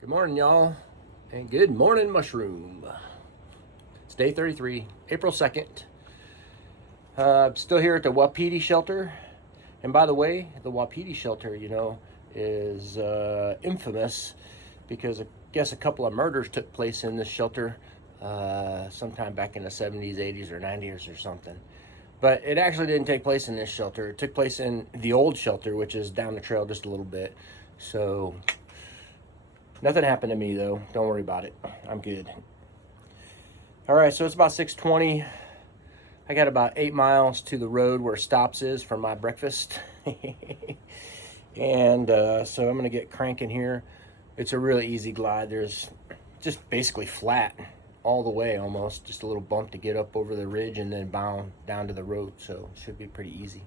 Good morning, y'all, and good morning, mushroom. It's day 33, April 2nd. Still here at the Wapiti shelter. And by the way, the Wapiti shelter, is infamous because I guess a couple of murders took place in this shelter sometime back in the 70s, 80s, or 90s or something. But it actually didn't take place in this shelter. It took place in the old shelter, which is down the trail just a little bit. So nothing happened to me, though. Don't worry about it. I'm good. All right, so it's about 6:20. I got about 8 miles to the road where stops is for my breakfast. And so I'm going to get cranking here. It's a really easy glide. There's just basically flat all the way almost. Just a little bump to get up over the ridge and then bound down to the road. So it should be pretty easy.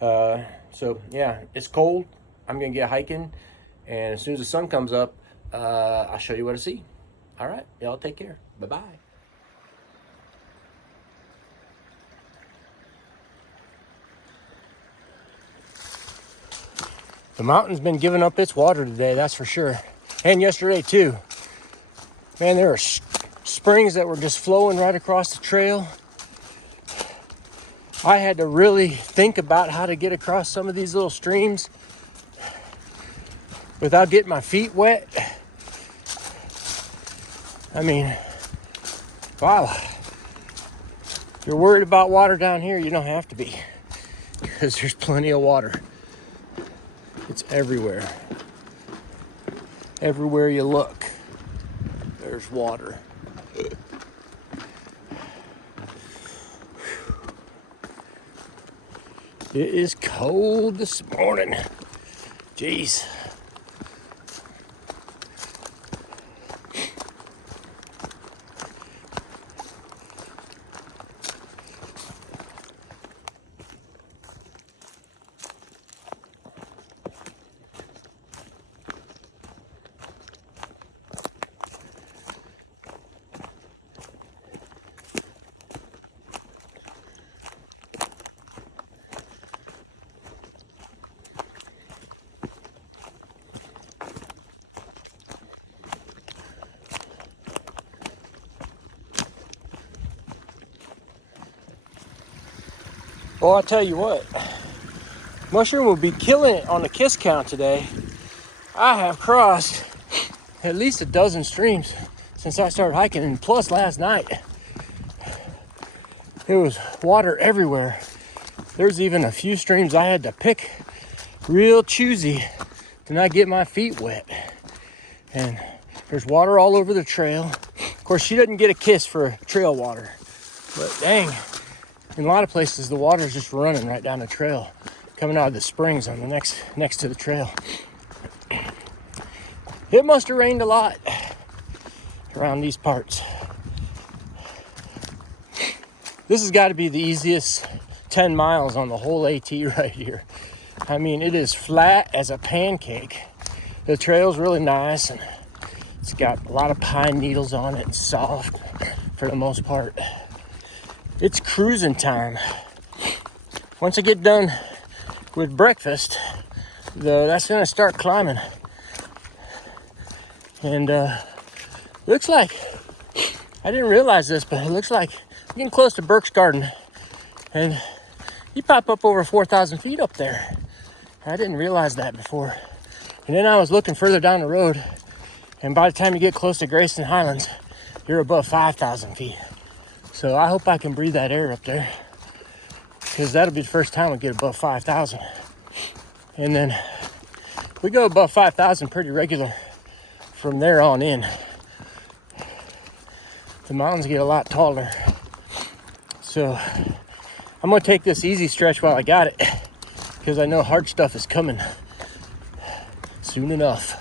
So yeah, it's cold. I'm going to get hiking. And as soon as the sun comes up, I'll show you what I see. All right, y'all take care. Bye-bye. The mountain's been giving up its water today, that's for sure. And yesterday, too. Man, there are springs that were just flowing right across the trail. I had to really think about how to get across some of these little streams without getting my feet wet. I mean, wow. If you're worried about water down here, you don't have to be, because there's plenty of water. It's everywhere. Everywhere you look, there's water. It is cold this morning. Jeez. Well, I'll tell you what, Mushroom will be killing it on the kiss count today. I have crossed at least a dozen streams since I started hiking, and plus last night. There was water everywhere. There's even a few streams I had to pick real choosy to not get my feet wet. And there's water all over the trail. Of course, she doesn't get a kiss for trail water, but dang. In a lot of places, the water is just running right down the trail, coming out of the springs on the next to the trail. It must have rained a lot around these parts. This has got to be the easiest 10 miles on the whole AT right here. I mean, it is flat as a pancake. The trail's really nice, and it's got a lot of pine needles on it. It's soft for the most part. It's cruising time. Once I get done with breakfast, though, that's gonna start climbing. And looks like, I didn't realize this, but it looks like I'm getting close to Burke's Garden. And you pop up over 4,000 feet up there. I didn't realize that before. And then I was looking further down the road, and by the time you get close to Grayson Highlands, you're above 5,000 feet. So I hope I can breathe that air up there, because that'll be the first time we get above 5,000. And then we go above 5,000 pretty regular from there on in. The mountains get a lot taller. So I'm gonna take this easy stretch while I got it, because I know hard stuff is coming soon enough.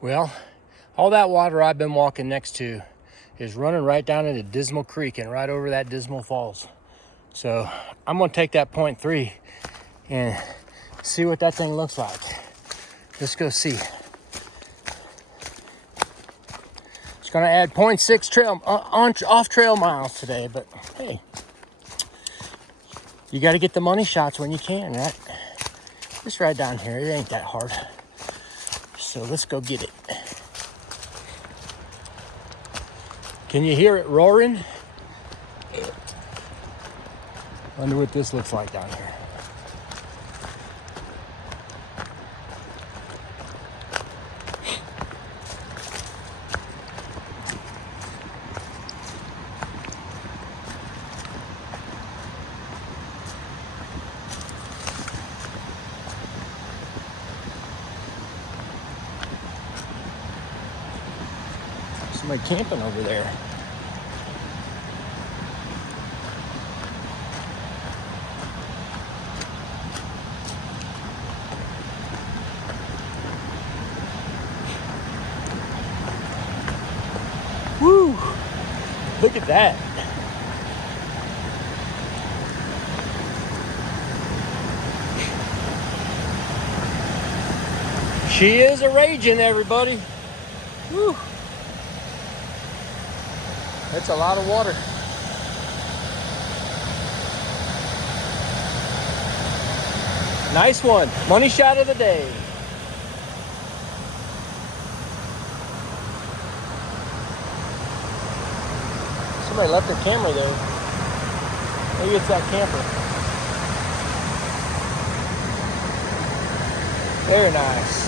Well, all that water I've been walking next to is running right down into Dismal Creek and right over that Dismal Falls. So I'm gonna take that 0.3 and see what that thing looks like. Let's go see. It's gonna add 0.6 trail off trail miles today, but hey, you gotta get the money shots when you can, right? Just right down here, it ain't that hard. So let's go get it. Can you hear it roaring? Wonder what this looks like down here. Somebody camping over there. Woo! Look at that. She is a raging, everybody. Woo! That's a lot of water. Nice one. Money shot of the day. Somebody left their camera there. Maybe it's that camper. Very nice.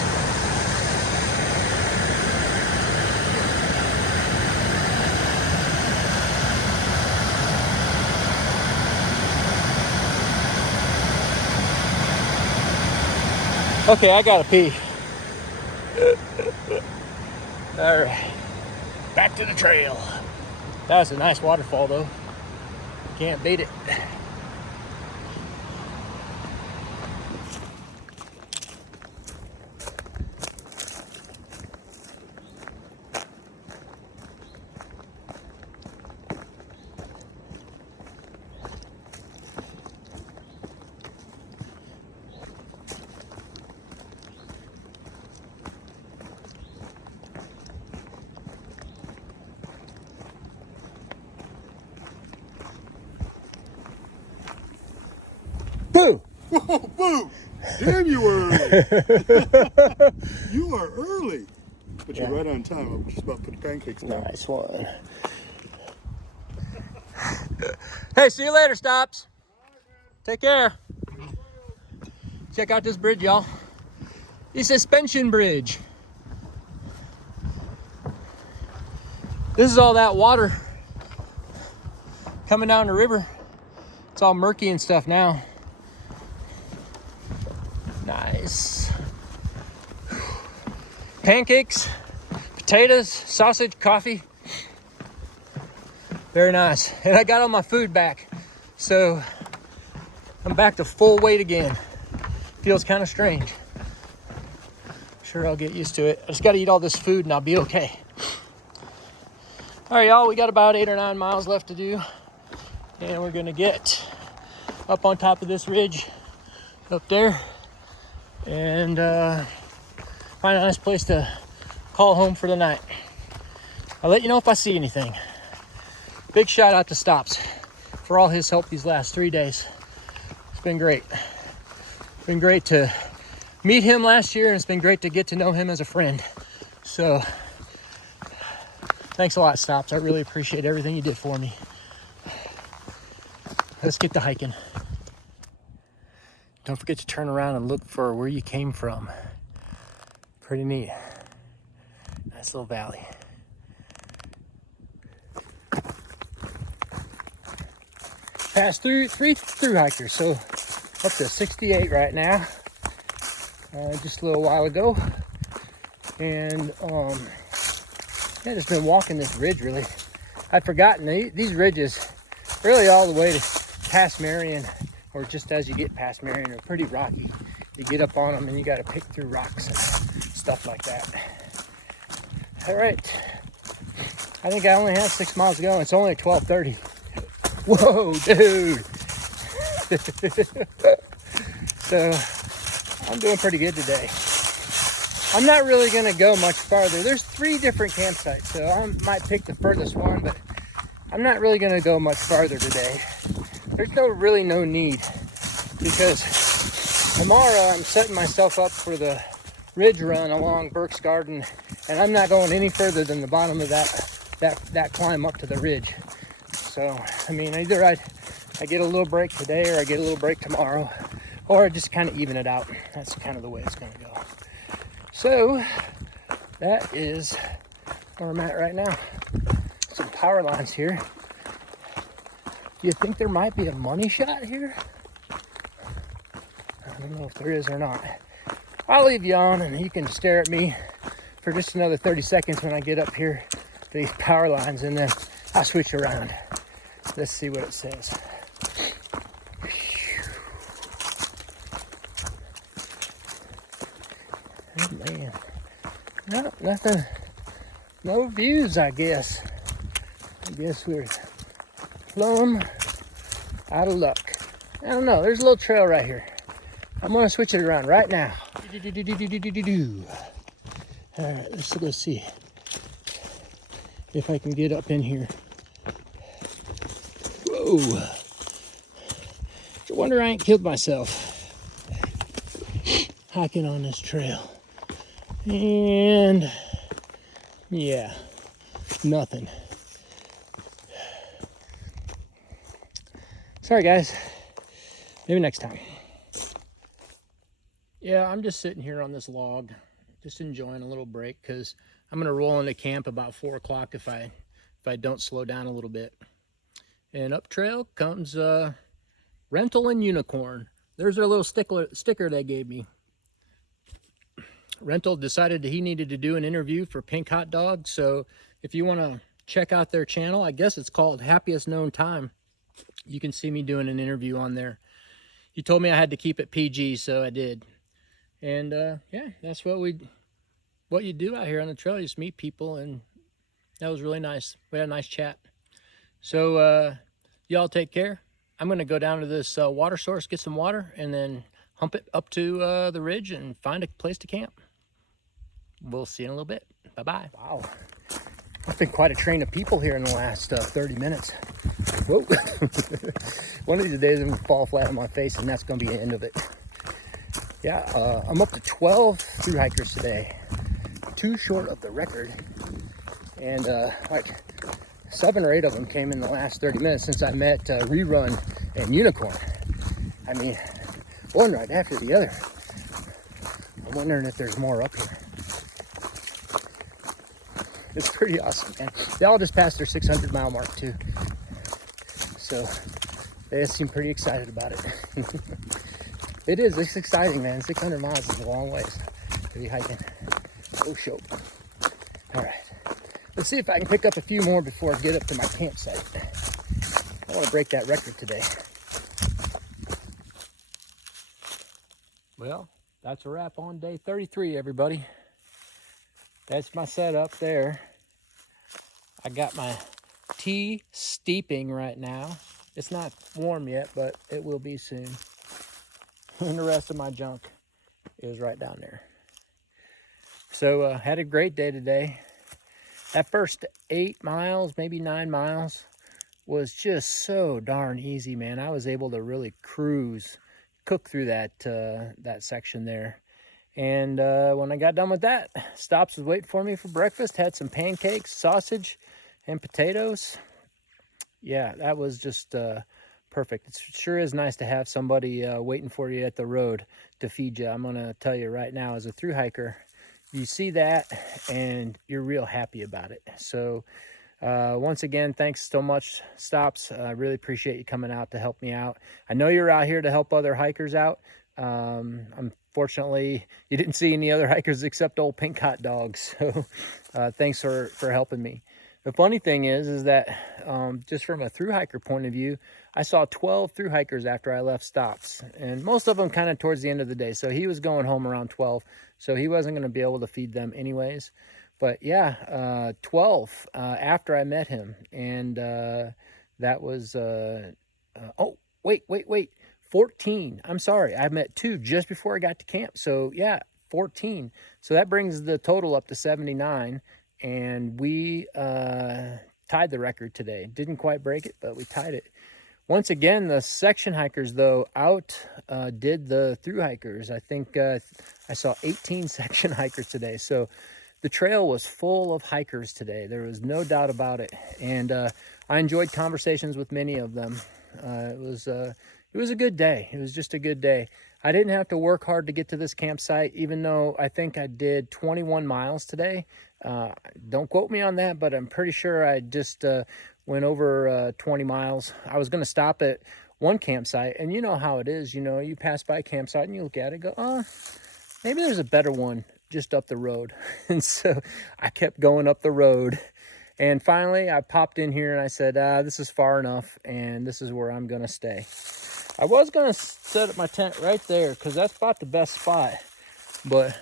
Okay, I gotta pee. All right, back to the trail. That was a nice waterfall though. Can't beat it. Boo! Whoa, boo! Damn, you were early. You are early. But you're right on time. I'm just about to put the pancakes down. Nice one. Hey, see you later, Stops. Take care. Check out this bridge, y'all. The suspension bridge. This is all that water coming down the river. It's all murky and stuff now. Nice. Pancakes, potatoes, sausage, coffee. Very nice. And I got all my food back. So I'm back to full weight again. Feels kind of strange. Sure, I'll get used to it. I just got to eat all this food and I'll be okay. All right, y'all, we got about 8 or 9 miles left to do. And we're gonna get up on top of this ridge up there and find a nice place to call home for the night. I'll let you know if I see anything. Big shout out to Stops for all his help these last 3 days. It's been great. It's been great to meet him last year, and it's been great to get to know him as a friend. So thanks a lot, Stops. I really appreciate everything you did for me. Let's get to hiking. Don't forget to turn around and look for where you came from. Pretty neat. Nice little valley. Passed through 3 through hikers, so up to 68 right now. Just a little while ago. And yeah, just been walking this ridge really. I'd forgotten these ridges really all the way to past Marion, or just as you get past Marion, are pretty rocky. You get up on them and you got to pick through rocks and stuff like that. All right, I think I only have 6 miles to go. And it's only 12:30. Whoa, dude. So I'm doing pretty good today. I'm not really going to go much farther. There's 3 different campsites, so I might pick the furthest one, but I'm not really going to go much farther today. There's really no need, because tomorrow I'm setting myself up for the ridge run along Burke's Garden, and I'm not going any further than the bottom of that climb up to the ridge. So, I mean, either I get a little break today, or I get a little break tomorrow, or I just kind of even it out. That's kind of the way it's going to go. So that is where I'm at right now. Some power lines here. Do you think there might be a money shot here? I don't know if there is or not. I'll leave you on and you can stare at me for just another 30 seconds when I get up here to these power lines, and then I'll switch around. Let's see what it says. Oh man. No, nothing. No views, I guess. I guess we're plumb out of luck. I don't know. There's a little trail right here. I'm going to switch it around right now. All right, let's go see if I can get up in here. Whoa. No wonder I ain't killed myself hiking on this trail. And yeah, nothing. Sorry guys, maybe next time. Yeah, I'm just sitting here on this log, just enjoying a little break, because I'm gonna roll into camp about 4 o'clock if I don't slow down a little bit. And up trail comes Rental and Unicorn. There's their little sticker they gave me. Rental decided that he needed to do an interview for Pink Hot Dog, so if you want to check out their channel, I guess it's called Happiest Known Time, you can see me doing an interview on there. He told me I had to keep it PG, so I did. And yeah, that's what you do out here on the trail. You just meet people, and that was really nice. We had a nice chat. So y'all take care. I'm going to go down to this water source, get some water, and then hump it up to the ridge and find a place to camp. We'll see you in a little bit. Bye-bye. Wow. I've been quite a train of people here in the last 30 minutes. Whoa. One of these days I'm going to fall flat on my face, and that's going to be the end of it. Yeah, I'm up to 12 through hikers today. 2 short of the record. And like 7 or 8 of them came in the last 30 minutes since I met Rerun and Unicorn. I mean, one right after the other. I'm wondering if there's more up here. It's pretty awesome, man. They all just passed their 600 mile mark too. So they seem pretty excited about it. It's exciting, man. 600 miles is a long ways to be hiking. Oh, show. All right. Let's see if I can pick up a few more before I get up to my campsite. I want to break that record today. Well, that's a wrap on day 33, everybody. That's my setup there. I got my tea steeping right now. It's not warm yet, but it will be soon. And the rest of my junk is right down there. So had a great day today. That first 8 miles, maybe 9 miles, was just so darn easy, man. I was able to really cook through that section there. And when I got done with that, Stops was waiting for me for breakfast. Had some pancakes, sausage, and potatoes. Yeah, that was just perfect. It sure is nice to have somebody waiting for you at the road to feed you. I'm going to tell you right now, as a thru hiker, you see that and you're real happy about it. So once again, thanks so much, Stops. I really appreciate you coming out to help me out. I know you're out here to help other hikers out. Unfortunately, you didn't see any other hikers except old Pink Hot Dog. So thanks for helping me. The funny thing is that just from a thru hiker point of view, I saw 12 thru hikers after I left Stops, and most of them kind of towards the end of the day. So he was going home around 12, so he wasn't going to be able to feed them anyways. But yeah, 12 after I met him. And that was, oh, wait. 14. I'm sorry. I met 2 just before I got to camp. So yeah, 14. So that brings the total up to 79. And we tied the record today. Didn't quite break it, but we tied it. Once again, the section hikers, though, did the through hikers. I think I saw 18 section hikers today. So the trail was full of hikers today. There was no doubt about it. And I enjoyed conversations with many of them. It was a good day. It was just a good day. I didn't have to work hard to get to this campsite, even though I think I did 21 miles today. Don't quote me on that, but I'm pretty sure I just went over 20 miles. I was going to stop at one campsite, and you know how it is. You know, you pass by a campsite and you look at it and go, oh, maybe there's a better one just up the road. And so I kept going up the road. And finally, I popped in here and I said, this is far enough, and this is where I'm going to stay. I was going to set up my tent right there because that's about the best spot. But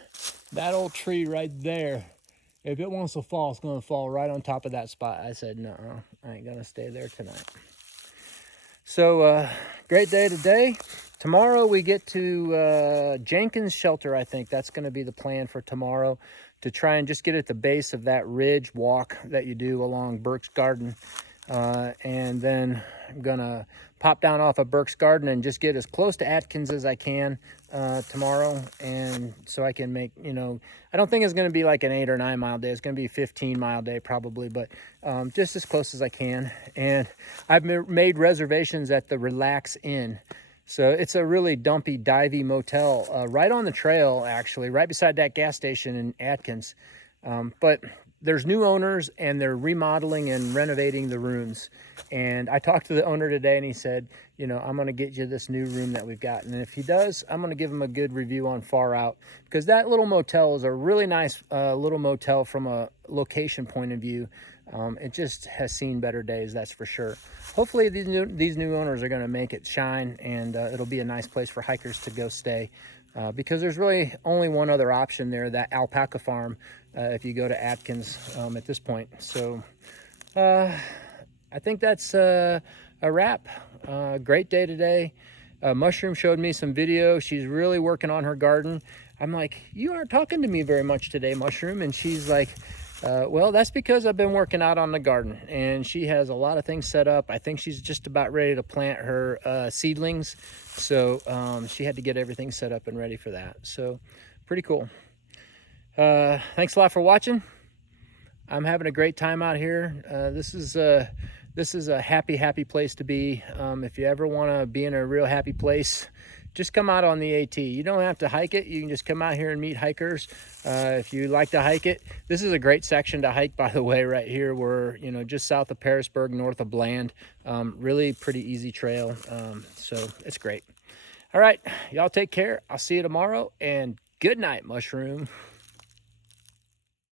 that old tree right there, if it wants to fall, it's going to fall right on top of that spot. I said, no, I ain't going to stay there tonight. So, great day today. Tomorrow we get to Jenkins Shelter, I think. That's going to be the plan for tomorrow, to try and just get at the base of that ridge walk that you do along Burke's Garden. And then I'm going to pop down off of Burke's Garden and just get as close to Atkins as I can tomorrow. And so I can make, I don't think it's going to be like an 8 or 9 mile day. It's going to be a 15-mile day probably, but just as close as I can. And I've made reservations at the Relax Inn. So it's a really dumpy, divey motel right on the trail, actually, right beside that gas station in Atkins. But there's new owners, and they're remodeling and renovating the rooms. And I talked to the owner today, and he said, I'm going to get you this new room that we've got. And if he does, I'm going to give him a good review on Far Out, because that little motel is a really nice little motel from a location point of view. It just has seen better days, that's for sure. Hopefully these new owners are going to make it shine, and it'll be a nice place for hikers to go stay, because there's really only one other option there, that alpaca farm, if you go to Atkins at this point. So I think that's a wrap. Great day today. Mushroom showed me some video. She's really working on her garden. I'm like, you aren't talking to me very much today, Mushroom. And she's like, well, that's because I've been working out on the garden, and she has a lot of things set up. I think she's just about ready to plant her seedlings. So she had to get everything set up and ready for that. So pretty cool. Thanks a lot for watching. I'm having a great time out here. This is a happy place to be. If you ever want to be in a real happy place, just come out on the AT. You don't have to hike it. You can just come out here and meet hikers. If you like to hike it, this is a great section to hike, by the way, right here. We're, just south of Pearisburg, north of Bland. Really pretty easy trail. So it's great. All right, y'all take care. I'll see you tomorrow, and good night, Mushroom.